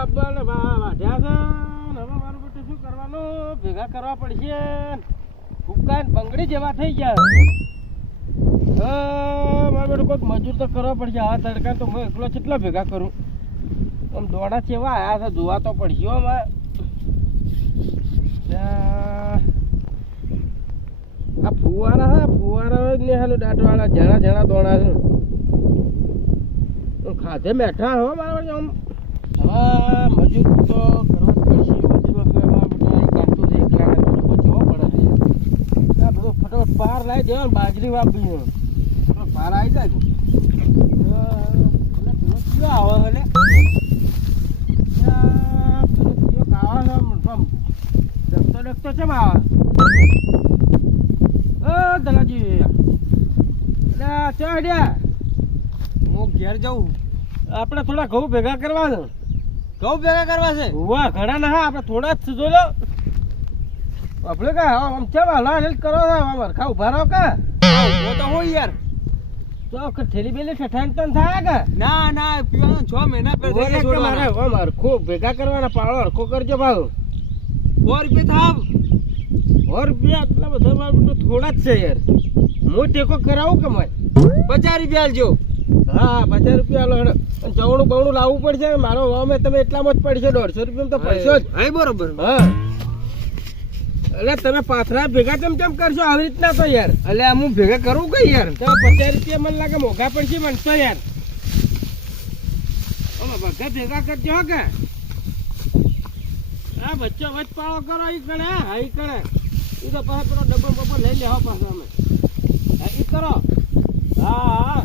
આપવા ને વાઢ્યા છે. હવે મારું બધું શું કરવાનું? ભેગા કરવા પડશે. ભૂકા ને બંગડી જેવા થઈ ગયા. મારે બધું કોઈક મજૂર તો કરવા પડશે. આ તડકા તો હું એકલો કેટલા ભેગા કરું? આમ દોડા ચેવા આવ્યા છે, જોવા તો પડશે અમારે આ ફુવારા હા ફુવારા જ નહીં, હાલું દાંતવાળા જણા જણા દોડા છે. ખાધે બેઠા હો, મારા આમ. હવે મજૂર તો કરવા પડશે મજૂર બચવો પડે છે આ બધું ફટાફટ બહાર લાવી દેવાનું, બાજરી ફટાફટ બહાર આવી જાય તો. આવે છે લે? આ પેલો કયો છે આવે? ઓ દલાજી. એટલે ચો હેડ્યા? હું ઘેર આપણે થોડા ઘઉં ભેગા કરવા છે. ઘઉં ભેગા કરવા છે? વાહ ઘણા ના આપણે થોડા જ સુધો લો. આપણે કા આમ ચમ હલા હેલ કરો છો અમાર ખા ઊભા રહો કા? હું તો હું યાર. તો થેલી બેલી ઠઠાણ તો થાય કે? ના ના પીવાનો છ મહિના પર થઈ ગયા મારે. આમ હરખો ભેગા કરવાના પાળો હરખો કરજો ભાવ સો રૂપિયા થાવ. સો રૂપિયા આટલા બધા મારું થોડા જ છે યાર. હું ટેકો કરાવું કે મારે? પચાસ રૂપિયા આલજો. હા પચાસ રૂપિયા લો ચવણું બવણું લાવવું પડશે. મારો વામે તમે એટલામાં જ પડશે. દોઢસો રૂપિયા તો પડશો જ. હા બરોબર. હા. એટલે તમે પાથરા ભેગા કેમ કેમ કરશો આવી રીતના તો યાર. એટલે હું ભેગા કરું કઈ યાર? તો પચાસ રૂપિયા મને લાગે મોઘા પડશે મનસો યાર. બધા ભેગા કરજો કે. હા વચ્ચે વચ પાળો કરો એ કણે હા એ કણે. એ તો પાછો પેલો ડબ્બો બબ્બો લઈ લેવા પાછો અમે. હા ઈ કરો. હા હા.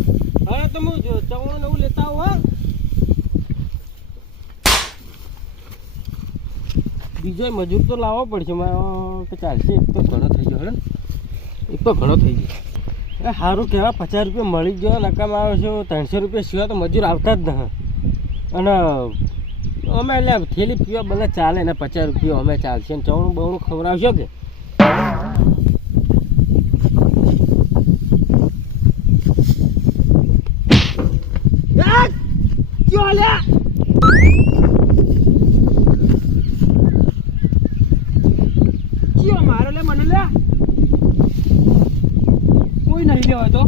હું જો ચવણો એવું લેતા આવું બીજો મજૂર તો લાવવો પડશે, મારે ચાલશે, એક તો ઘણો થઈ ગયો, હે. એક તો ઘણો થઈ ગયો. એ સારું કહેવાય, પચાસ રૂપિયા મળી ગયો, નકામ આવે છે, ત્રણસો રૂપિયા સિવાય તો મજૂર આવતા જ નથી અને અમે એટલે થેલી પીવા બધા ચાલે ને પચાસ રૂપિયા અમે ચાલશે ને ચવણું બવણું ખવડાવશો કે? ક્યો લે કયો મારો લે મને લે કોઈ નહીં લેવાય તો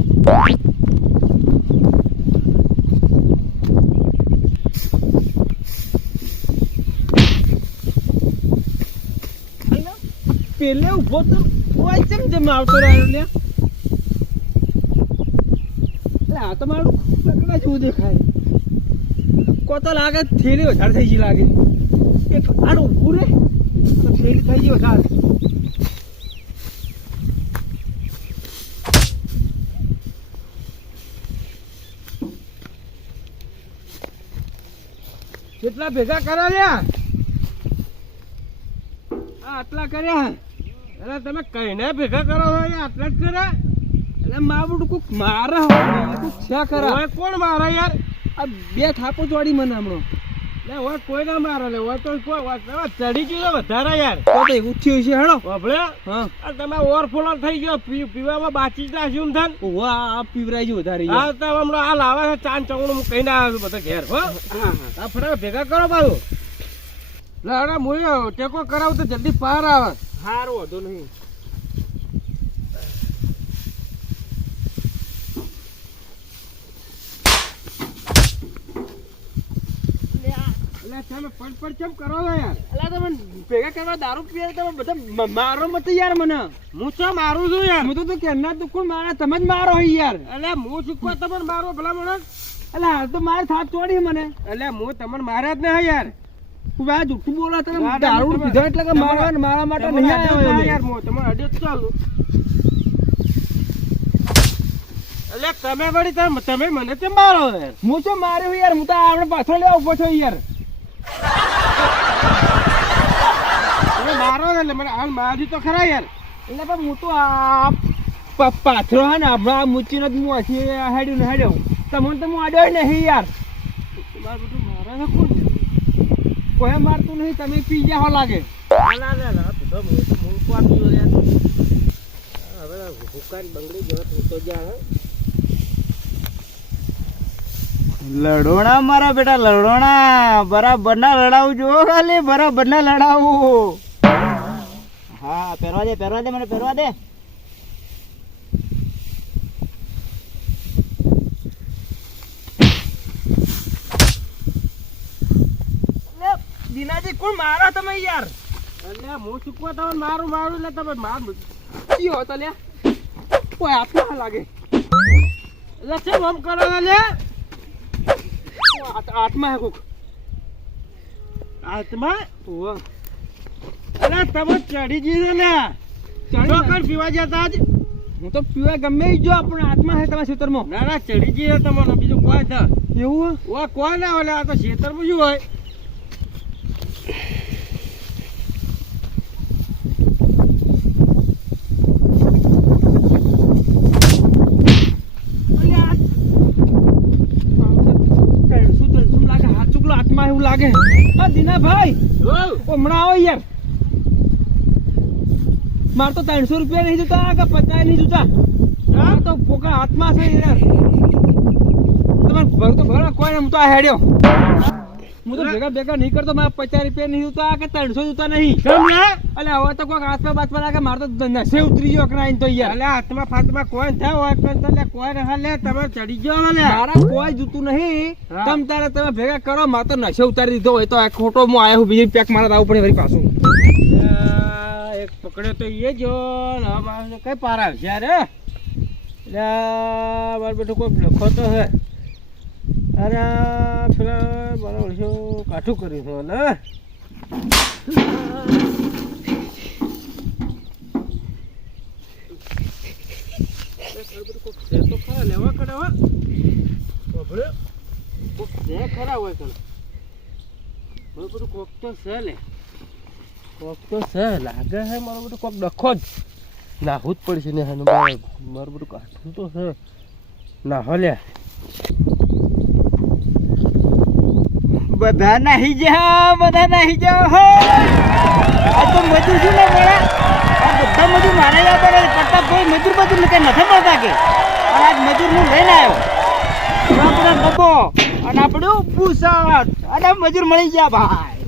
પેલે ઊભો તો કોઈ ચમ ચમ આવતો રહ્યો લે આ તો મારું લકડા જેવું દેખાય તો લાગે થેલી વધારે થઈ ગઈ લાગે. એક આડ ઊભું રે. થેલી થઈ ગઈ વધારે. કેટલા ભેગા કર્યા લ્યા આટલા કર્યા એટલે તમે કઈને ભેગા કરો છો આટલા જ કર્યા? એટલે મારું કુક મારે કોણ મારે યાર? આ બે થાપો ચોડી મને હમણાં. લે ઓય કોઈ ના મારો લે ઓય તો ચડી ગયું વધારે યાર. તો તો એવું થયું છે હેડો. વાપરે હા. તમે ઓવરફ્લો થઈ ગયો પી- પીવામાં બાચી જ નાખ્યું એમ થાય ને. આ પીવરાઈ ગયું વધારે હા તો હમણાં આ લાવે છે ચાંદ ચવણું હું કહીને આવ્યો છું બધા ઘેર હો. હા ફટાફટ ભેગા કરો બાબુ લે અરે હું ટેકો કરાવ તો જલ્દી પાર આવે. સારું વાંધો નહીં. એટલે તમે પડ પડ કેમ કરો છો યાર? અલા તમે ભેગા કરવા દારૂ પીએ તમે બધા મારો મત યાર મને. હું મારું છું યાર? હું તો તો તો કોણ મારા તમે જ મારો હોય યાર. એટલે હું શીખવા તમને મારો ભલા મને એટલે હાલ તો માર થાપ ચોડી મને. એટલે હું તમને માર્યા જ નહીં યાર. તું આ જુઠ્ઠું બોલા તમે ના, ના, દારૂ પીધો એટલે કે મારવા મારા માટે નહીં આવ્યો ના યાર હું તમને અડ્યો જ ચાલુ. એટલે તમે વળી તમે મને કેમ મારો યાર? હું શું માર્યો યાર? હું તો આપણે પાછળ લેવા ઊભો છો યાર તમે મારો ને મને હાલ મારી તો ખરા યાર. એટલે પણ હું તો આ પાથરો હે ને હમણાં મૂચીને જ હું હસી હેડ્યું ને હેડ્યો. તમને તો હું આડ્યો નહીં યાર. બધું મારા ને કોણ કોઈ મારતું નહીં તમે પી ગયા હો લાગે. હવે હુકાન બંગડી જેવા તો તો જ્યાં લડોણા મારા બેટા લડોણા. બરાબર ના લડાવું જો ખાલી બરાબર ના લડાવું. હા પહેરવા દે પહેરવા દે મને પહેરવા દે. દિનાજી કોણ મારા તમે યાર? એટલે હું ચૂકવા તમે મારું મારું એટલે તમે માર કી હો તો લ્યા કોઈ આપના લાગે. એટલે કેમ આમ કરો લે આત્મા હે કોક. આત્મા ઓવા અરે તમે ચડી જઈ છે ને. ચોકર પીવા જતા જ. હું તો પીવા ગમે જો આપણે આત્મા છે તમારા ખેતરમાં. ના ના ચડી જઈએ તમારો. બીજું કોઈ થા એવું ઓ કોઈ ના ઓલે આ તો ખેતરમાં શું હોય? ત્રણસો ત્રણસો લાગે હાથ આત્મા એવું લાગે. હા દીનાભાઈ ભાઈ હમણાં આવો યાર. મારે તો ત્રણસો રૂપિયા નહીં જોતા કે પચાસ નહીં જોતા. આ તો પોકા હાથમાં છે યાર. તમારે ભર તો ભરા કોઈ હું તો આ હેડ્યો. હું તો ભેગા ભેગા નહીં કરતો મારે પચાસ રૂપિયા નહીં જોતા કે ત્રણસો જોતા નહીં. એટલે હવે તો કોઈક હાથમાં બાથમાં લાગે મારે તો નશે ઉતરી ગયો કરાઈને તો યાર. અલે હાથમાં ફાથમાં કોઈ થયા હોય પણ તો લે કોઈ રહે લે તમે ચડી ગયો લે. મારા કોઈ જૂતું નહીં. તમ તારે તમે ભેગા કરો મારે તો નશે ઉતારી દીધો હોય તો આ ખોટો હું આયો હું બીજી પેક મારા આવું પડે વળી પાછું. એક પકડ્યો તો એ જો. મારે કઈ પારા આવશે એટલે મારો બેઠું કોઈ લખો તો હે. અરે પેલા બરાબર છે કાઠું કર્યું છે ને. ખરા લેવા છે ખરા હોય મારું બધું કોક તો છે લે કોક તો છે, લાગે છે મારું બધું કોક ડખો જ. નાહવું જ પડશે ને હાનું બાર મારું બધું કાઠું તો છે. નાહો લે બધા નાહી જાઓ, બધા નાહી જાઓ, હો! આ તો મજૂર શું ના મળે આ બધા મજૂર મારે યા પડે કરતા કોઈ મજૂર બધું ને કઈ નથી મળતા કે. અને આજ મજૂર હું લઈને આવ્યો. આપણો ડબ્બો અને આપણું પૂછાટ અને મજૂર મળી ગયા, ભાઈ.